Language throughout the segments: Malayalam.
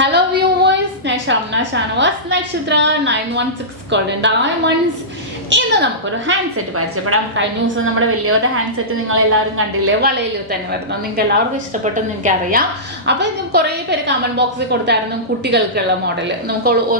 Hello viewers, SHAMNA Nakshathra 916 Golden Diamonds. ഇന്ന് നമുക്കൊരു ഹാൻഡ് സെറ്റ് പരിചയപ്പെടാം. കഴിഞ്ഞ ദിവസം നമ്മുടെ വലിയൊരു ഹാൻഡ് സെറ്റ് നിങ്ങളെല്ലാവരും കണ്ടില്ലേ, വളയിൽ തന്നെ വരുന്നത്. നിങ്ങൾക്ക് എല്ലാവർക്കും ഇഷ്ടപ്പെട്ടെന്ന് എനിക്കറിയാം. അപ്പോൾ ഇത് കുറേ പേര് കമൻറ്റ് ബോക്സിൽ കൊടുത്തായിരുന്നു കുട്ടികൾക്കുള്ള മോഡൽ.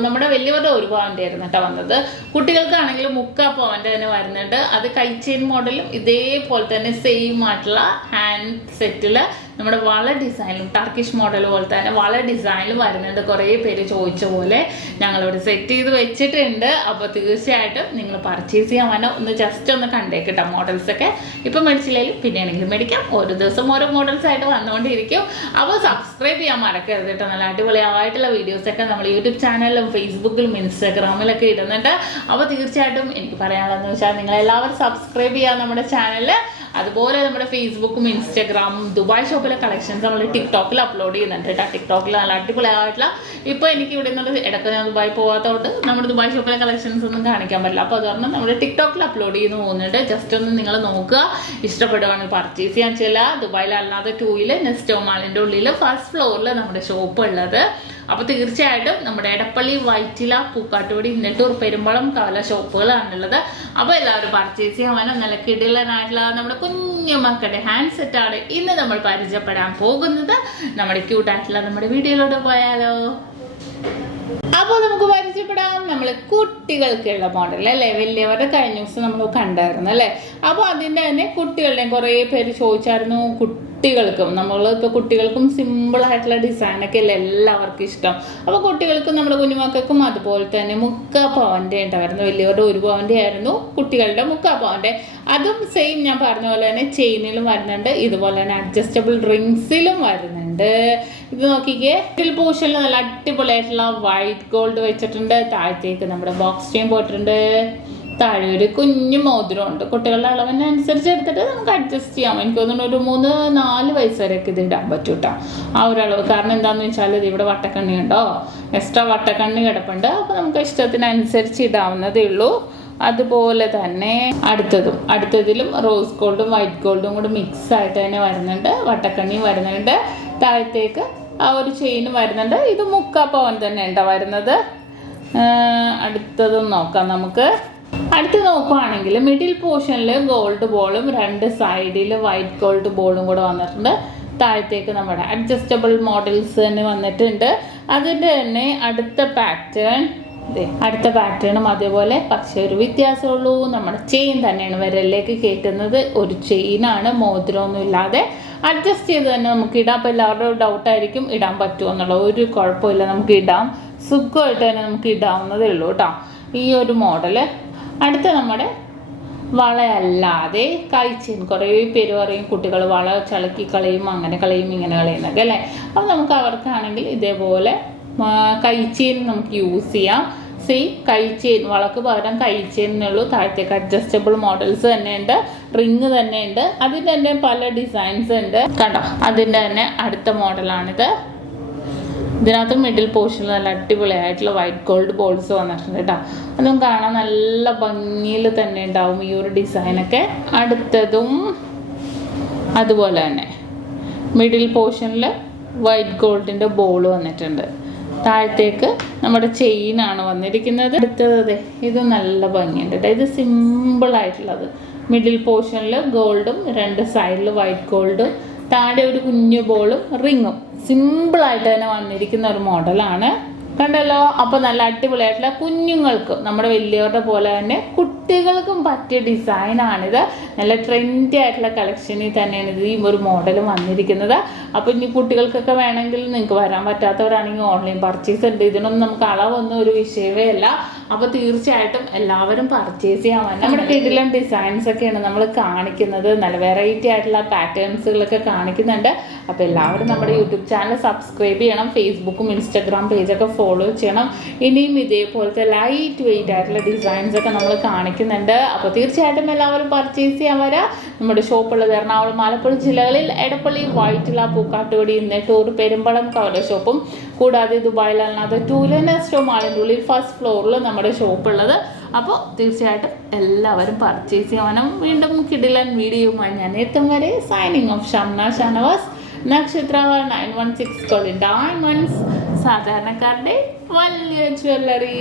നമ്മുടെ വലിയവരുടെ ഒരു പവൻ്റെ ആയിരുന്നു കേട്ടോ വന്നത്. കുട്ടികൾക്കാണെങ്കിൽ 3/4 പവൻ്റെ തന്നെ വരുന്നുണ്ട്. അത് കൈച്ചെയിൻ മോഡലും ഇതേപോലെ തന്നെ സെയിം ആയിട്ടുള്ള ഹാൻഡ് സെറ്റിൽ നമ്മുടെ വള ഡിസൈനിലും ടർക്കിഷ് മോഡൽ പോലെ തന്നെ വള ഡിസൈനിലും വരുന്നുണ്ട്. കുറേ പേര് ചോദിച്ച പോലെ ഞങ്ങളിവിടെ സെറ്റ് ചെയ്ത് വെച്ചിട്ടുണ്ട്. അപ്പോൾ തീർച്ചയായിട്ടും നിങ്ങൾ പർച്ചേസ് ചെയ്യാൻ വേണം ഒന്ന് ജസ്റ്റ് ഒന്ന് കണ്ടേക്കിട്ടാ. മോഡൽസൊക്കെ ഇപ്പം മേടിച്ചില്ലെങ്കിലും പിന്നെയാണെങ്കിലും മേടിക്കാം. ഓരോ ദിവസം ഓരോ മോഡൽസ് ആയിട്ട് വന്നുകൊണ്ടിരിക്കും. അപ്പോൾ സബ്സ്ക്രൈബ് ചെയ്യാൻ മറക്കരുത് കേട്ടോ. നല്ല അടിപൊളിയായിട്ടുള്ള വീഡിയോസൊക്കെ നമ്മൾ യൂട്യൂബ് ചാനലിലും ഫേസ്ബുക്കിലും ഇൻസ്റ്റാഗ്രാമിലൊക്കെ ഇടുന്നുണ്ട്. അപ്പോൾ തീർച്ചയായിട്ടും എനിക്ക് പറയാനുള്ളതെന്ന് വെച്ചാൽ നിങ്ങളെല്ലാവരും സബ്സ്ക്രൈബ് ചെയ്യാം നമ്മുടെ ചാനൽ. അതുപോലെ നമ്മുടെ ഫേസ്ബുക്കും ഇൻസ്റ്റാഗ്രാമും ദുബായ് ഷോപ്പിലെ കളക്ഷൻസ് നമ്മൾ ടിക്ടോക്കിൽ അപ്ലോഡ് ചെയ്യുന്നുണ്ട് കേട്ടോ. ടിക്ടോക്കിൽ നല്ല അടിപൊളിയായിട്ടുള്ള ഇപ്പോൾ എനിക്ക് ഇവിടെ നിന്നുള്ള ഇടയ്ക്ക് ഞാൻ ദുബായ് പോകാത്തതുകൊണ്ട് നമ്മുടെ ദുബായ് ഷോപ്പിലെ കളക്ഷൻസ് ഒന്നും കാണിക്കാൻ പറ്റില്ല. അപ്പോൾ അത് പറഞ്ഞാൽ നമ്മൾ ടിക്ടോക്കിൽ അപ്ലോഡ് ചെയ്യുന്നു പോകുന്നുണ്ട്. ജസ്റ്റ് ഒന്ന് നിങ്ങൾ നോക്കുക, ഇഷ്ടപ്പെടുവാണെങ്കിൽ പർച്ചേസ് ചെയ്യാൻ ചില ദുബായിൽ അല്ലാതെ 2-ൽ നെസ്റ്റോ മാളിൻ്റെ ഉള്ളിൽ ഫസ്റ്റ് ഫ്ലോറിൽ നമ്മുടെ ഷോപ്പ് ഉള്ളത്. അപ്പോൾ തീർച്ചയായിട്ടും നമ്മുടെ എടപ്പള്ളി, വൈറ്റില, പൂക്കാട്ടുപടി, നെട്ടൂർ, പെരുമ്പളം, കവല ഷോപ്പുകളാണുള്ളത്. അപ്പോൾ എല്ലാവരും പർച്ചേസ് ചെയ്യാൻ വേണം. നല്ല കിടിലനായിട്ടുള്ള നമ്മുടെ കുഞ്ഞു മക്കളുടെ ഹാൻഡ് സെറ്റാണ് ഇന്ന് നമ്മൾ പരിചയപ്പെടാൻ പോകുന്നത്. നമ്മുടെ ക്യൂട്ടായിട്ടുള്ള നമ്മുടെ വീഡിയോയിലൂടെ പോയാലോ? അപ്പോൾ നമുക്ക് പരിചയപ്പെടാം. നമ്മൾ കുട്ടികൾക്കുള്ള മോഡൽ അല്ലേ, വലിയവരുടെ കഴിഞ്ഞ ദിവസം നമ്മൾ കണ്ടായിരുന്നു അല്ലേ. അപ്പോൾ അതിൻ്റെ തന്നെ കുട്ടികളുടെയും കുറേ പേര് ചോദിച്ചായിരുന്നു. കുട്ടികൾക്കും നമ്മളിപ്പോൾ കുട്ടികൾക്കും സിമ്പിളായിട്ടുള്ള ഡിസൈനൊക്കെ അല്ലേ എല്ലാവർക്കും ഇഷ്ടം. അപ്പോൾ കുട്ടികൾക്കും നമ്മുടെ കുഞ്ഞുമക്കൾക്കും അതുപോലെ തന്നെ 3/4 പവൻ്റെ ഉണ്ടായിരുന്നു. വലിയവരുടെ 1 പവൻ്റെ ആയിരുന്നു, കുട്ടികളുടെ 3/4 പവൻ്റെ. അതും സെയിം ഞാൻ പറഞ്ഞ പോലെ തന്നെ ചെയിനിലും വരുന്നുണ്ട്, ഇതുപോലെ തന്നെ അഡ്ജസ്റ്റബിൾ റിങ്സിലും വരുന്നുണ്ട്. ഇത് നോക്കിക്കേ, മിഡിൽ പോർഷനിൽ നല്ല അടിപൊളിയായിട്ടുള്ള വൈറ്റ് ഗോൾഡ് വെച്ചിട്ടുണ്ട്. താഴത്തേക്ക് നമ്മുടെ ബോക്സ് ചെയിൻ പോയിട്ടുണ്ട്. താഴെ ഒരു കുഞ്ഞു മോതിരം ഉണ്ട്. കുട്ടികളുടെ അളവിനനുസരിച്ച് എടുത്തിട്ട് നമുക്ക് അഡ്ജസ്റ്റ് ചെയ്യാം. എനിക്ക് തോന്നുന്നു ഒരു 3-4 വയസ്സ് വരെയൊക്കെ ഇത് ഇടാൻ പറ്റും കേട്ടോ, ആ ഒരളവ്. കാരണം എന്താണെന്ന് വെച്ചാൽ ഇത് ഇവിടെ വട്ടക്കണ്ണി ഉണ്ടോ, എക്സ്ട്രാ വട്ടക്കണ്ണി കിടപ്പുണ്ട്. അപ്പോൾ നമുക്ക് ഇഷ്ടത്തിനനുസരിച്ച് ഇടാവുന്നതേ ഉള്ളൂ. അതുപോലെ തന്നെ അടുത്തതിലും റോസ് ഗോൾഡും വൈറ്റ് ഗോൾഡും കൂടെ മിക്സ് ആയിട്ട് തന്നെ വരുന്നുണ്ട്. വട്ടക്കണ്ണിയും വരുന്നുണ്ട്. താഴത്തേക്ക് ആ ഒരു ചെയിനും വരുന്നുണ്ട്. ഇത് 3/4 പവൻ തന്നെ ഉണ്ടോ വരുന്നത്. അടുത്തതും നോക്കാം നമുക്ക്. അടുത്ത് നോക്കുകയാണെങ്കിൽ മിഡിൽ പോർഷനിൽ ഗോൾഡ് ബോളും 2 സൈഡിൽ വൈറ്റ് ഗോൾഡ് ബോളും കൂടെ വന്നിട്ടുണ്ട്. താഴത്തേക്ക് നമ്മുടെ അഡ്ജസ്റ്റബിൾ മോഡൽസ് തന്നെ വന്നിട്ടുണ്ട്. അതിൻ്റെ തന്നെ അടുത്ത പാറ്റേണും അതേപോലെ, പക്ഷേ ഒരു വ്യത്യാസമുള്ളൂ. നമ്മുടെ ചെയിൻ തന്നെയാണ് വിരലിലേക്ക് കയറ്റുന്നത്. ഒരു ചെയിനാണ്, മോതിരമൊന്നും ഇല്ലാതെ അഡ്ജസ്റ്റ് ചെയ്ത് തന്നെ നമുക്ക് ഇടാം. അപ്പോൾ എല്ലാവരുടെയും ഡൗട്ടായിരിക്കും ഇടാൻ പറ്റുമോ എന്നുള്ള. ഒരു കുഴപ്പമില്ല, നമുക്ക് ഇടാം. സുഖമായിട്ട് തന്നെ നമുക്ക് ഇടാവുന്നതേ ഉള്ളൂ കേട്ടോ ഈ ഒരു മോഡല്. അടുത്ത നമ്മുടെ വളയല്ലാതെ കൈച്ചെയിൻ. കുറേ പേര് പറയും കുട്ടികൾ വള ചളക്കി കളയും, അങ്ങനെ കളയും, ഇങ്ങനെ കളയുന്നൊക്കെ അല്ലേ. അപ്പോൾ നമുക്ക് അവർക്കാണെങ്കിൽ ഇതേപോലെ കൈച്ചെയിൻ നമുക്ക് യൂസ് ചെയ്യാം. സെയിം കൈച്ചെയിൻ, വളക്ക് പകരം കൈച്ചെയിനുള്ളൂ. താഴത്തേക്ക് അഡ്ജസ്റ്റബിൾ മോഡൽസ് തന്നെയുണ്ട്, റിങ് തന്നെയുണ്ട്. അതിൻ്റെ തന്നെ പല ഡിസൈൻസ് ഉണ്ട് കണ്ടോ. അതിൻ്റെ തന്നെ അടുത്ത മോഡലാണിത്. ഇതിനകത്ത് മിഡിൽ പോർഷനിൽ നല്ല അടിപൊളിയായിട്ടുള്ള വൈറ്റ് ഗോൾഡ് ബോൾസ് വന്നിട്ടുണ്ട് കേട്ടോ. അതും കാണാൻ നല്ല ഭംഗിയിൽ തന്നെ ഉണ്ടാവും ഈ ഒരു ഡിസൈനൊക്കെ. അടുത്തതും അതുപോലെ തന്നെ മിഡിൽ പോർഷനിൽ വൈറ്റ് ഗോൾഡിൻ്റെ ബോൾ വന്നിട്ടുണ്ട്. താഴത്തേക്ക് നമ്മുടെ ചെയിനാണ് വന്നിരിക്കുന്നത്. അടുത്തത് ഇത് നല്ല ഭംഗിയുണ്ട് കേട്ടോ. ഇത് സിമ്പിളായിട്ടുള്ളത്. മിഡിൽ പോർഷനിൽ ഗോൾഡും 2 സൈഡിൽ വൈറ്റ് ഗോൾഡും താഴെ ഒരു കുഞ്ഞു ബോളും റിങ്ങും സിമ്പിളായിട്ട് തന്നെ വന്നിരിക്കുന്ന ഒരു മോഡലാണ്. കണ്ടല്ലോ. അപ്പോൾ നല്ല അടിപൊളിയായിട്ടുള്ള കുഞ്ഞുങ്ങൾക്കും നമ്മുടെ വലിയവരുടെ പോലെ തന്നെ കുട്ടികൾക്കും പറ്റിയ ഡിസൈനാണിത്. നല്ല ട്രെൻഡി ആയിട്ടുള്ള കളക്ഷനിൽ തന്നെയാണ് ഇത് ഈ ഒരു മോഡലും വന്നിരിക്കുന്നത്. അപ്പോൾ ഇനി കുട്ടികൾക്കൊക്കെ വേണമെങ്കിൽ നിങ്ങൾക്ക് വരാൻ പറ്റാത്തവരാണെങ്കിൽ ഓൺലൈൻ പർച്ചേസ് ഉണ്ട്. ഇതിനൊന്നും നമുക്ക് അളവൊന്നും ഒരു വിഷയമേ അല്ല. അപ്പോൾ തീർച്ചയായിട്ടും എല്ലാവരും പർച്ചേസ് ചെയ്യാൻ വേണം. നമ്മുടെ കിടിലൻ ഡിസൈൻസ് ഒക്കെയാണ് നമ്മൾ കാണിക്കുന്നത്. നല്ല വെറൈറ്റി ആയിട്ടുള്ള പാറ്റേൺസുകളൊക്കെ കാണിക്കുന്നുണ്ട്. അപ്പോൾ എല്ലാവരും നമ്മുടെ യൂട്യൂബ് ചാനൽ സബ്സ്ക്രൈബ് ചെയ്യണം. ഫേസ്ബുക്കും ഇൻസ്റ്റാഗ്രാം പേജൊക്കെ ഫോളോ ചെയ്യണം. ഇനിയും ഇതേപോലത്തെ ലൈറ്റ് വെയിറ്റ് ആയിട്ടുള്ള ഡിസൈൻസ് ഒക്കെ നമ്മൾ കാണിക്കുന്നുണ്ട്. അപ്പോൾ തീർച്ചയായിട്ടും എല്ലാവരും പർച്ചേസ് ചെയ്യാൻ വരാം. നമ്മുടെ ഷോപ്പുള്ളത് എറണാകുളം, ആലപ്പുഴ ജില്ലകളിൽ എടപ്പള്ളി, വൈറ്റില, പൂക്കാട്ടുപടി, നെട്ടൂർ, പെരുമ്പളം, കവല ഷോപ്പും കൂടാതെ ദുബായിൽ അല്ലാതെ 2-ൽ നെസ്റ്റോ മാളിൻ്റെ ഉള്ളിൽ ഫസ്റ്റ് ഫ്ലോറിൽ നമ്മുടെ ഷോപ്പുള്ളത്. അപ്പോൾ തീർച്ചയായിട്ടും എല്ലാവരും പർച്ചേസ് ചെയ്യാനും. വീണ്ടും കിടിലൻ വീഡിയോയുമായി ഞാൻ എത്തും വരെ സൈനിങ് ഓഫ് ഷംന ഷാനവാസ്. നക്ഷത്ര 916 ഗോൾഡൻ ഡയമണ്ട്സ്, സാധാരണക്കാരുടെ വലിയ ജ്വല്ലറി.